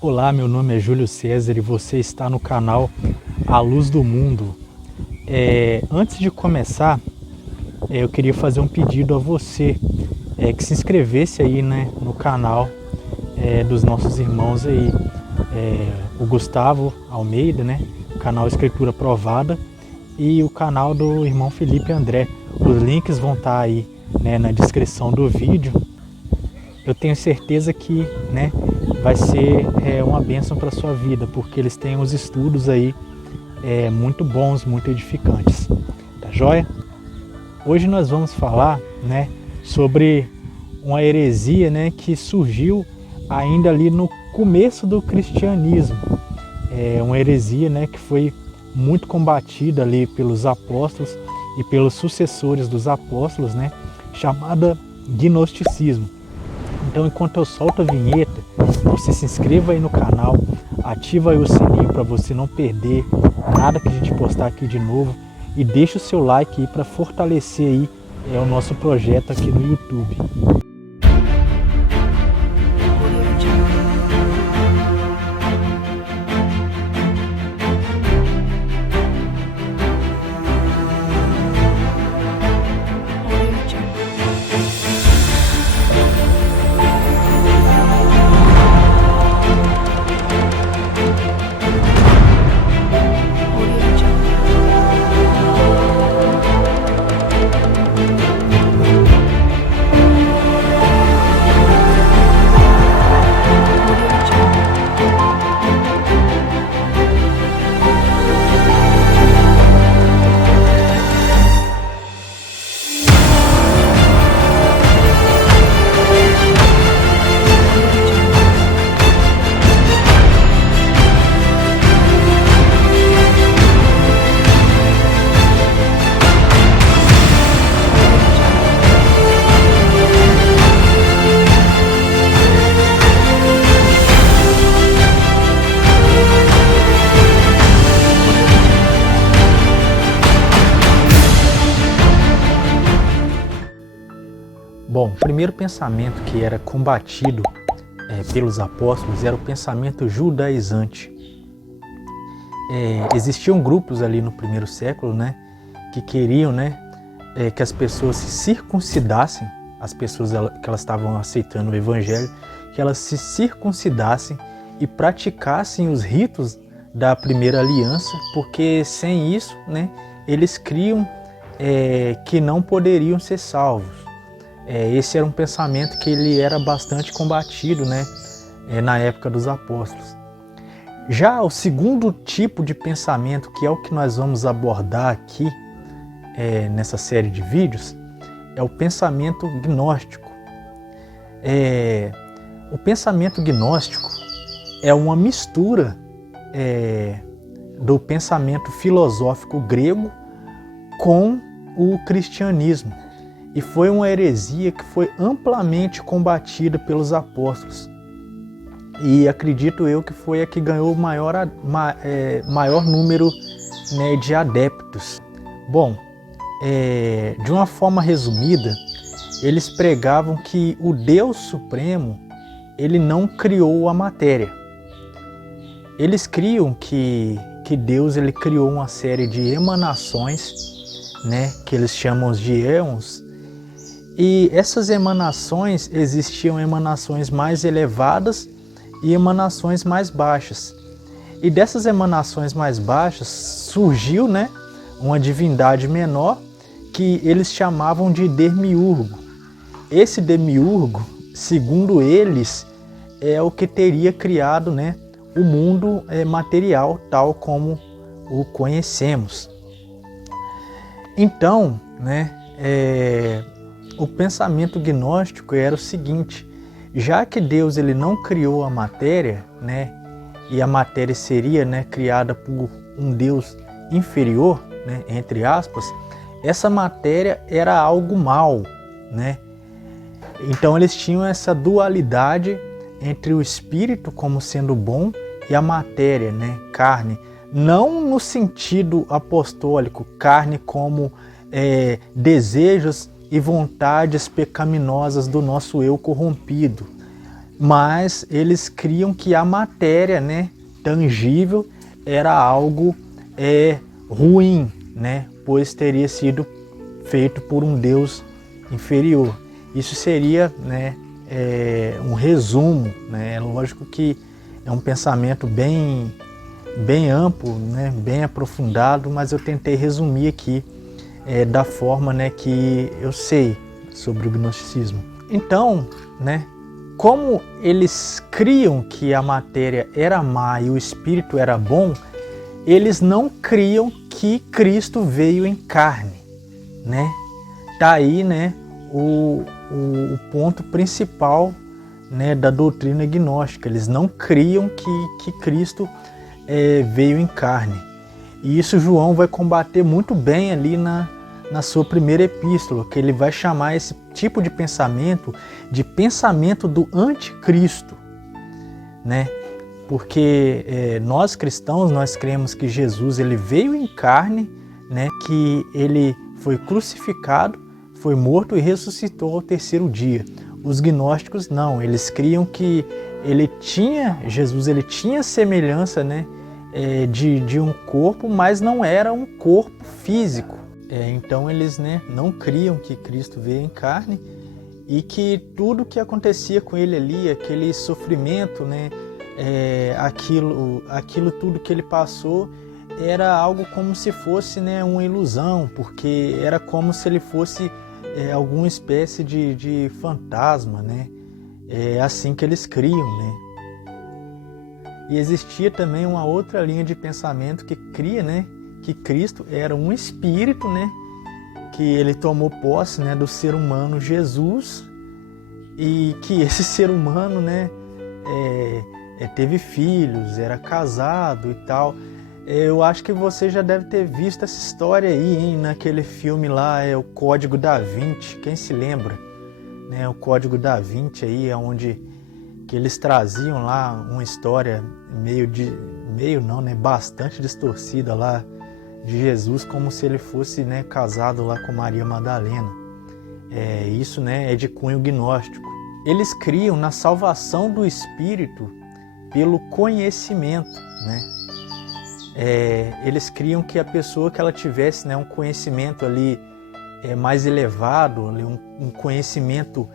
Olá, meu nome é Júlio César e você está no canal A Luz do Mundo. Antes de começar, eu queria fazer um pedido a você que se inscrevesse aí, né, no canal dos nossos irmãos aí, o Gustavo Almeida, né, o canal Escritura Provada, e o canal do irmão Felipe André. Os links vão estar aí, né, na descrição do vídeo. Eu tenho certeza que, né, vai ser uma bênção para a sua vida, porque eles têm uns estudos aí muito bons, muito edificantes. Tá joia? Hoje nós vamos falar, né, sobre uma heresia, né, que surgiu ainda ali no começo do cristianismo. Uma heresia, né, que foi muito combatida ali pelos apóstolos e pelos sucessores dos apóstolos, né, chamada gnosticismo. Então, enquanto eu solto a vinheta, você se inscreva aí no canal, ativa aí o sininho para você não perder nada que a gente postar aqui de novo e deixa o seu like aí para fortalecer aí o nosso projeto aqui no YouTube. Bom, o primeiro pensamento que era combatido pelos apóstolos era o pensamento judaizante. Existiam grupos ali no primeiro século, né, que queriam, né, que as pessoas se circuncidassem, as pessoas que elas estavam aceitando o evangelho, que elas se circuncidassem e praticassem os ritos da primeira aliança, porque sem isso, né, eles criam que não poderiam ser salvos. Esse era um pensamento que ele era bastante combatido, né, na época dos apóstolos. Já o segundo tipo de pensamento, que é o que nós vamos abordar aqui nessa série de vídeos, é o pensamento gnóstico. O pensamento gnóstico é uma mistura do pensamento filosófico grego com o cristianismo. E foi uma heresia que foi amplamente combatida pelos apóstolos. E acredito eu que foi a que ganhou o maior número, né, de adeptos. Bom, de uma forma resumida, eles pregavam que o Deus Supremo, ele não criou a matéria. Eles criam que Deus ele criou uma série de emanações, né, que eles chamam de éons. E essas emanações, existiam emanações mais elevadas e emanações mais baixas. E dessas emanações mais baixas surgiu, né, uma divindade menor que eles chamavam de demiurgo. Esse demiurgo, segundo eles, é o que teria criado, né, o mundo material tal como o conhecemos. Então, né, o pensamento gnóstico era o seguinte: já que Deus ele não criou a matéria, né, e a matéria seria, né, criada por um Deus inferior, né, entre aspas, essa matéria era algo mal, né? Então eles tinham essa dualidade entre o espírito como sendo bom e a matéria, né, carne, não no sentido apostólico, carne como desejos e vontades pecaminosas do nosso eu corrompido, mas eles criam que a matéria, né, tangível, era algo ruim, né, pois teria sido feito por um Deus inferior. Isso seria, né, um resumo, né? É lógico que é um pensamento bem amplo, né, bem aprofundado, mas eu tentei resumir aqui da forma, né, que eu sei sobre o gnosticismo. Então, né, como eles criam que a matéria era má e o espírito era bom, eles não criam que Cristo veio em carne, né? Daí, né, o ponto principal, né, da doutrina gnóstica. Eles não criam que Cristo veio em carne. E isso João vai combater muito bem ali na sua primeira epístola, que ele vai chamar esse tipo de pensamento do anticristo, né? Porque nós cristãos, nós cremos que Jesus ele veio em carne, né? Que ele foi crucificado, foi morto e ressuscitou ao terceiro dia. Os gnósticos não, eles criam que Jesus ele tinha semelhança, né, de um corpo, mas não era um corpo físico. Então eles, né, não criam que Cristo veio em carne e que tudo que acontecia com ele ali, aquele sofrimento, né, aquilo tudo que ele passou, era algo como se fosse, né, uma ilusão, porque era como se ele fosse alguma espécie de fantasma, né? É assim que eles criam, né? E existia também uma outra linha de pensamento que cria, né, que Cristo era um espírito, né, que ele tomou posse, né, do ser humano Jesus, e que esse ser humano, né, teve filhos, era casado e tal. Eu acho que você já deve ter visto essa história aí, hein? Naquele filme lá, o Código da Vinci, quem se lembra? Né? O Código da Vinci aí é onde que eles traziam lá uma história bastante distorcida lá de Jesus, como se ele fosse, né, casado lá com Maria Madalena. Isso, né, é de cunho gnóstico. Eles criam na salvação do espírito pelo conhecimento, né? Eles criam que a pessoa que ela tivesse, né, um conhecimento ali mais elevado, ali, um conhecimento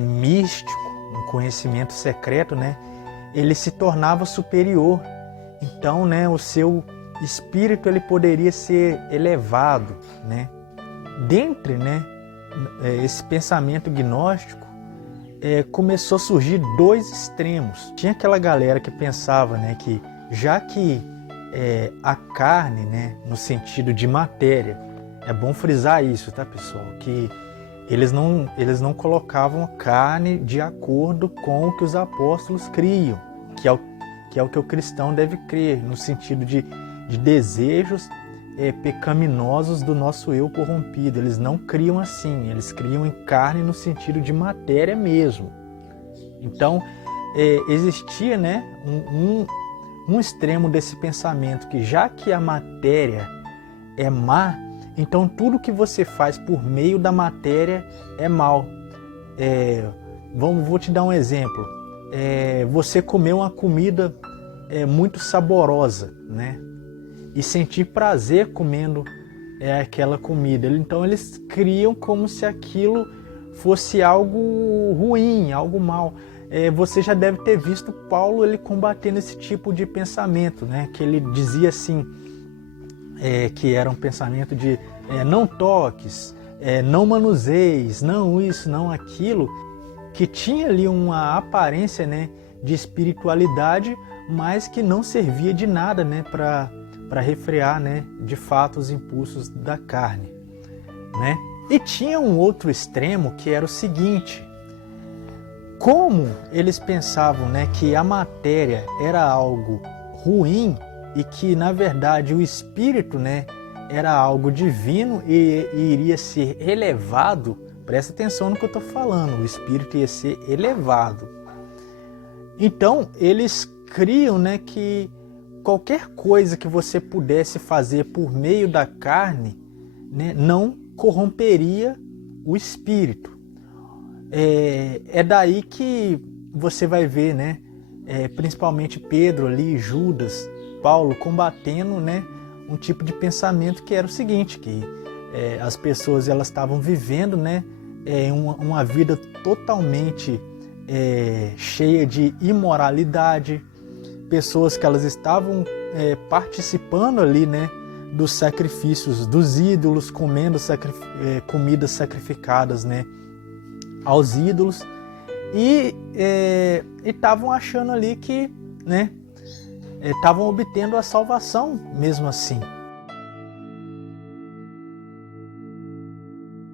místico, um conhecimento secreto, né, ele se tornava superior. Então, né, o seu espírito ele poderia ser elevado, né? Dentre, né, esse pensamento gnóstico, começou a surgir dois extremos. Tinha aquela galera que pensava, né, que já que a carne, né, no sentido de matéria, é bom frisar isso, tá, pessoal? Que eles não colocavam a carne de acordo com o que os apóstolos criam, que é o que o cristão deve crer, no sentido de desejos pecaminosos do nosso eu corrompido. Eles não criam assim, eles criam em carne no sentido de matéria mesmo. Então, existia, né, um extremo desse pensamento, que já que a matéria é má, então tudo que você faz por meio da matéria é mal. Vou te dar um exemplo. Você comer uma comida muito saborosa, né? E sentir prazer comendo aquela comida. Então eles criam como se aquilo fosse algo ruim, algo mal. Você já deve ter visto Paulo ele combatendo esse tipo de pensamento, né? Que ele dizia assim, que era um pensamento de não toques, não manuseis, não isso, não aquilo, que tinha ali uma aparência, né, de espiritualidade, mas que não servia de nada, né, para refrear, né, de fato os impulsos da carne, né? E tinha um outro extremo que era o seguinte: como eles pensavam, né, que a matéria era algo ruim e que na verdade o espírito, né, era algo divino e iria ser elevado. Presta atenção no que eu estou falando, o espírito ia ser elevado. Então eles criam, né, que qualquer coisa que você pudesse fazer por meio da carne, né, não corromperia o espírito. É daí que você vai ver, né, principalmente Pedro ali, Judas, Paulo, combatendo, né, um tipo de pensamento que era o seguinte, que as pessoas elas estavam vivendo, né, uma vida totalmente cheia de imoralidade, pessoas que elas estavam participando ali, né, dos sacrifícios dos ídolos, comendo comidas sacrificadas, né, aos ídolos, e estavam achando ali que, né, estavam obtendo a salvação mesmo assim.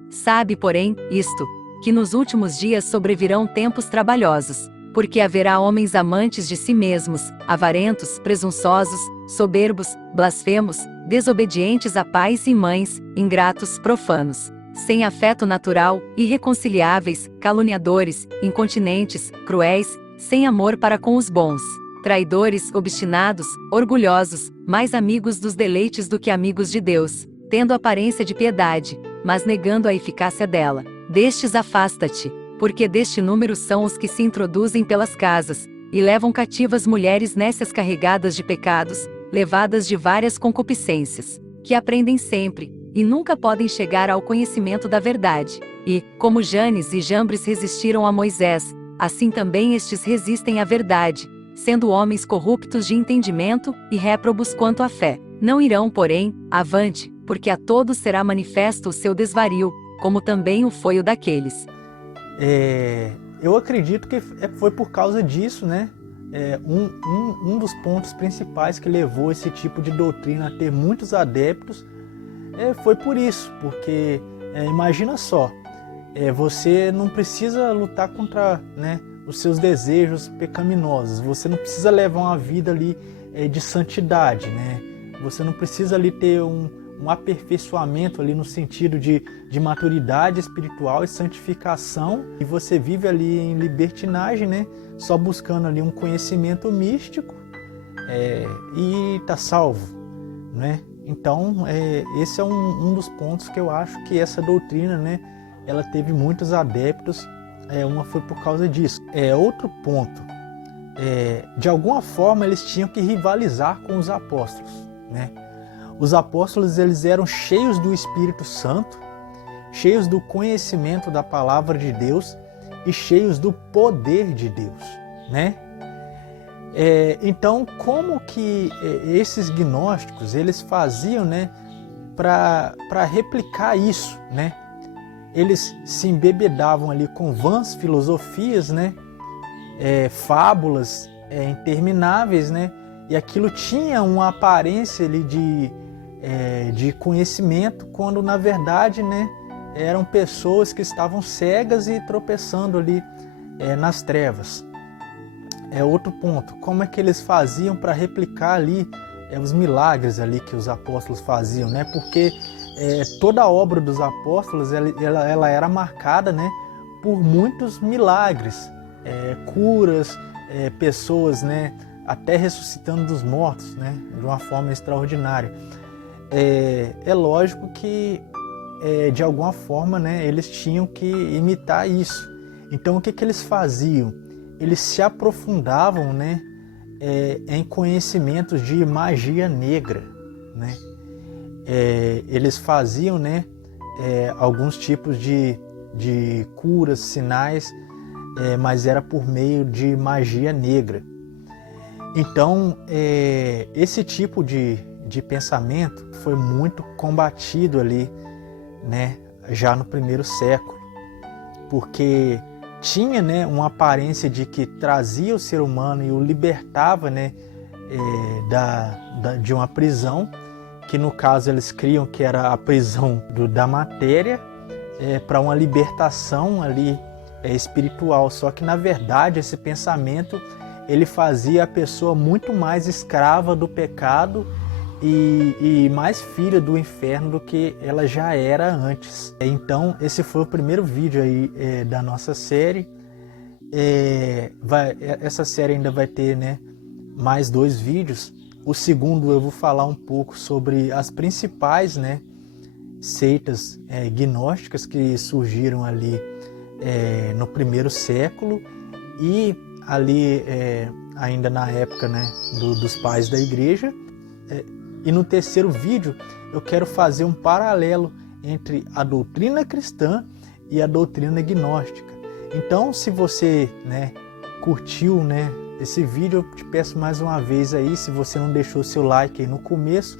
Sabe, porém, isto, que nos últimos dias sobrevirão tempos trabalhosos, porque haverá homens amantes de si mesmos, avarentos, presunçosos, soberbos, blasfemos, desobedientes a pais e mães, ingratos, profanos, sem afeto natural, irreconciliáveis, caluniadores, incontinentes, cruéis, sem amor para com os bons, traidores, obstinados, orgulhosos, mais amigos dos deleites do que amigos de Deus, tendo aparência de piedade, mas negando a eficácia dela. Destes afasta-te, porque deste número são os que se introduzem pelas casas, e levam cativas mulheres nécias carregadas de pecados, levadas de várias concupiscências, que aprendem sempre, e nunca podem chegar ao conhecimento da verdade. E, como Janes e Jambres resistiram a Moisés, assim também estes resistem à verdade, sendo homens corruptos de entendimento e réprobos quanto à fé. Não irão, porém, avante, porque a todos será manifesto o seu desvario, como também o foi o daqueles. Eu acredito que foi por causa disso, né? Um dos pontos principais que levou esse tipo de doutrina a ter muitos adeptos foi por isso, porque imagina só, você não precisa lutar contra, né, os seus desejos pecaminosos, você não precisa levar uma vida ali de santidade, né? Você não precisa ali ter um aperfeiçoamento ali no sentido de maturidade espiritual e santificação, e você vive ali em libertinagem, né? Só buscando ali um conhecimento místico e tá salvo, né? Então, esse é um dos pontos que eu acho que essa doutrina, né, ela teve muitos adeptos, uma foi por causa disso. Outro ponto, de alguma forma eles tinham que rivalizar com os apóstolos, né? Os apóstolos eles eram cheios do Espírito Santo, cheios do conhecimento da palavra de Deus e cheios do poder de Deus, né? Então, como que esses gnósticos eles faziam, né, para replicar isso, né? Eles se embebedavam ali com vãs filosofias, né? Fábulas intermináveis, né? E aquilo tinha uma aparência ali de conhecimento, quando na verdade, né, eram pessoas que estavam cegas e tropeçando ali nas trevas. Outro ponto, como é que eles faziam para replicar ali os milagres ali que os apóstolos faziam, né? Porque toda a obra dos apóstolos ela era marcada, né, por muitos milagres, curas, pessoas, né, até ressuscitando dos mortos, né, de uma forma extraordinária. É lógico que de alguma forma, né, eles tinham que imitar isso. Então o que eles faziam? Eles se aprofundavam, né, em conhecimentos de magia negra, né? Eles faziam, né, alguns tipos de curas, sinais, mas era por meio de magia negra. Então, esse tipo de pensamento foi muito combatido ali, né, já no primeiro século, porque tinha, né, uma aparência de que trazia o ser humano e o libertava, né, de uma prisão, que no caso eles criam que era a prisão da matéria, para uma libertação ali espiritual. Só que na verdade esse pensamento ele fazia a pessoa muito mais escrava do pecado e mais filha do inferno do que ela já era antes. Então esse foi o primeiro vídeo aí da nossa série. Essa série ainda vai ter, né, mais 2 vídeos. O segundo eu vou falar um pouco sobre as principais, né, seitas gnósticas que surgiram ali no primeiro século, e ali ainda na época, né, dos pais da igreja. E no terceiro vídeo eu quero fazer um paralelo entre a doutrina cristã e a doutrina gnóstica. Então, se você, né, curtiu, né, esse vídeo, eu te peço mais uma vez aí, se você não deixou o seu like aí no começo,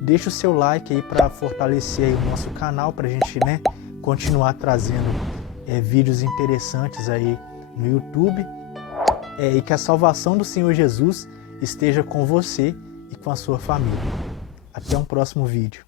deixa o seu like aí para fortalecer aí o nosso canal, para a gente, né, continuar trazendo vídeos interessantes aí no YouTube. E que a salvação do Senhor Jesus esteja com você e com a sua família. Até um próximo vídeo.